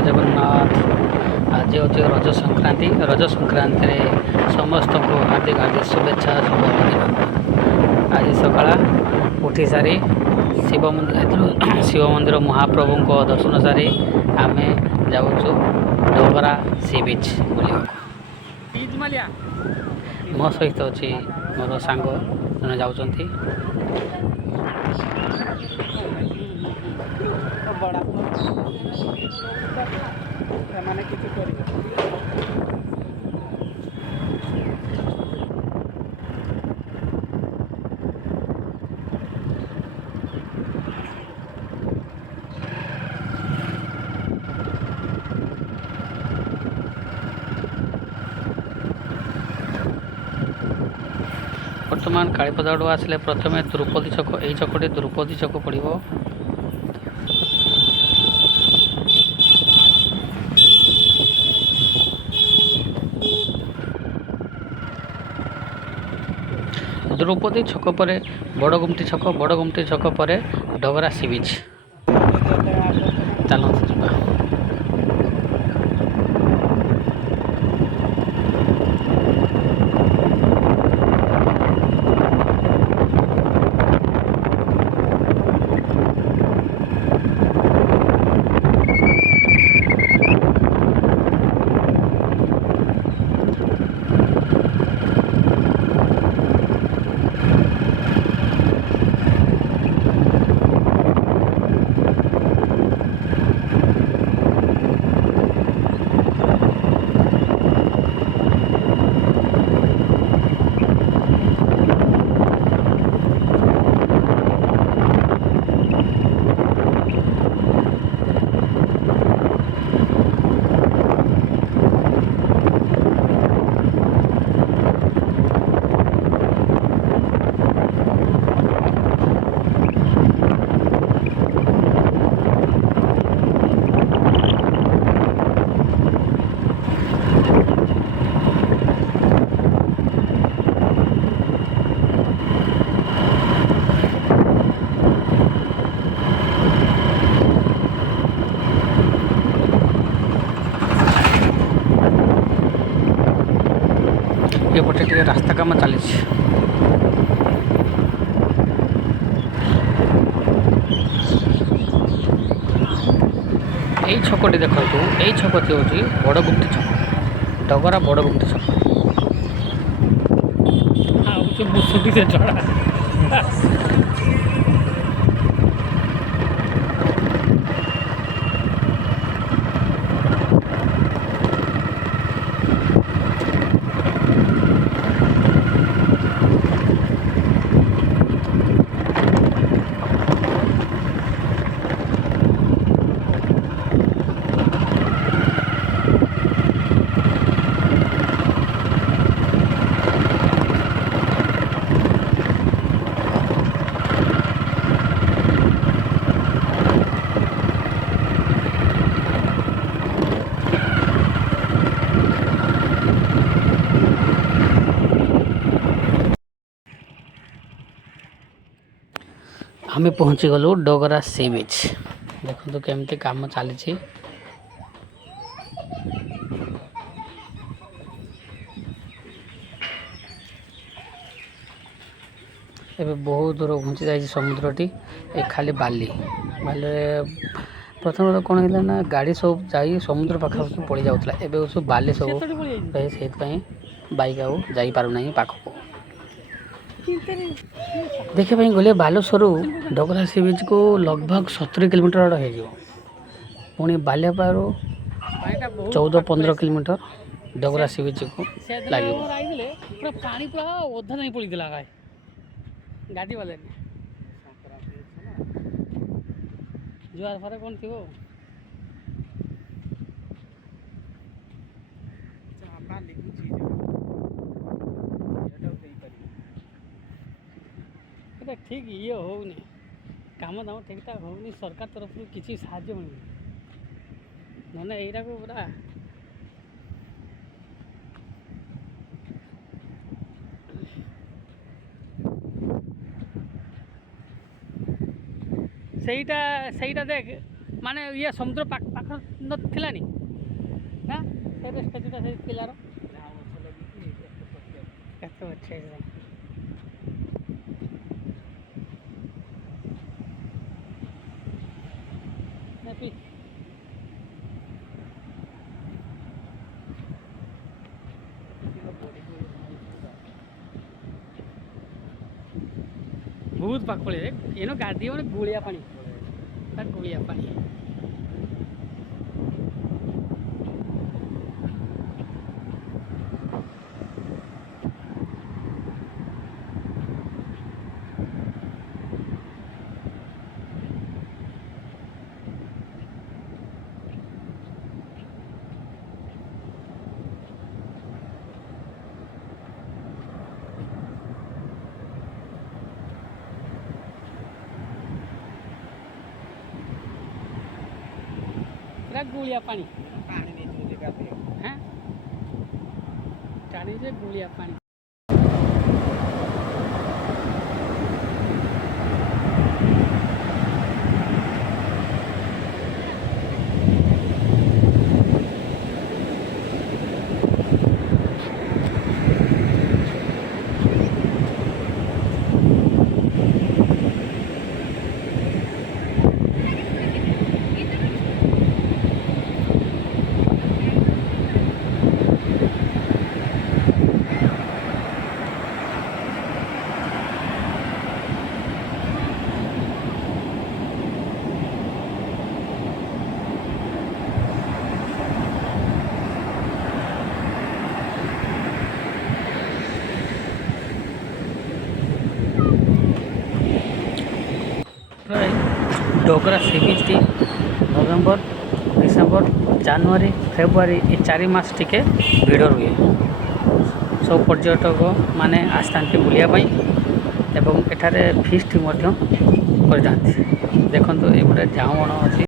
जय जगन्नाथ। आज हूँ रज संक्रांति। रज संक्रांति में समस्त को हार्दिक हार्दिक शुभेच्छा शुभ अभिनंदन। आज सकाळ उठी सारी शिव मंदिर शिव मंदिर महाप्रभु को दर्शन सारी आम जाऊँ डोगरा सी बीच बुलिया। मो सहित अच्छी मोर सांग जन जाऊँगी। बर्तमान कालीपदा आड़ आसिले प्रथम द्रुपदी छक यही छकटी द्रुपदी छक पड़ो। द्रुपदी छक पर बड़गुमटी छक पर डगरा सी बीच। एपटे टे रास्ता काम चली। यही छकटी देखो यही छकटी हूँ बड़गुमटी छक डगरा बड़गुमटी छक। आम पहुँची गलु डोगरा सी बीच। देखो केमती काम चली। एबे बहुत दूर घुंची जाए समुद्रटी। ए खाली बाली बाली प्रथम तो कौन है ना गाड़ी सब जाई समुद्र पाखापाखि पड़ जाऊला। एबे सब बाली सब से बाइक आउ जाई पारु नहीं पाखक देखे गले। बालेश्वर डगरा सी बीच को लगभग 70 किलोमीटर हो पुणी बालियापारू 14-15 किलोमीटर डगरा सी बीच को लगे। पानी पूरा ओधा नहीं पड़ीला गाड़ी वाले जुआर फारे कौन थी ठीक ये होनी काम दाम ठीक ठाक होनी। सरकार तरफ किसी साहाय्य मिलूनी ना यहीटा को पूरा ସେଇଟା ଦେख ମାନେ ଇଏ ସମୁଦ୍ର ପାଖ ନଥିଲାନି ନା ସେ ଷ୍ଟାଚ୍ୟୁଟା ସେ ପିଲାର କେତେ ଅଛି ନେବି ବହୁତ ପାଖ ପଳେଇବେ ଏନୁ ଗାଧି ମାନେ ଗୁଳିଆ ପାଣି ଗୁଳିଆ ପାଣି ପୁରା ଗୁଳିଆ ପାଣି ହଁ ଟାଣି ଯେ ଗୁଳିଆ ପାଣି ଡୋଗରା ସି ବିଚ୍ ନଭେମ୍ବର ଡିସେମ୍ବର ଜାନୁଆରୀ ଫେବୃଆରୀ ଏ 4 ମାସ ଟିକେ ଭିଡ଼ ରୁହେ ସବୁ ପର୍ଯ୍ୟଟକ ମାନେ ଆସିଥାନ୍ତି ବୁଲିବା ପାଇଁ ଏବଂ ଏଠାରେ ଫିଷ୍ଟ ମଧ୍ୟ କରିଥାନ୍ତି ଦେଖନ୍ତୁ ଏଇ ଗୋଟେ ଝାଉଁ ବଣ ଅଛି।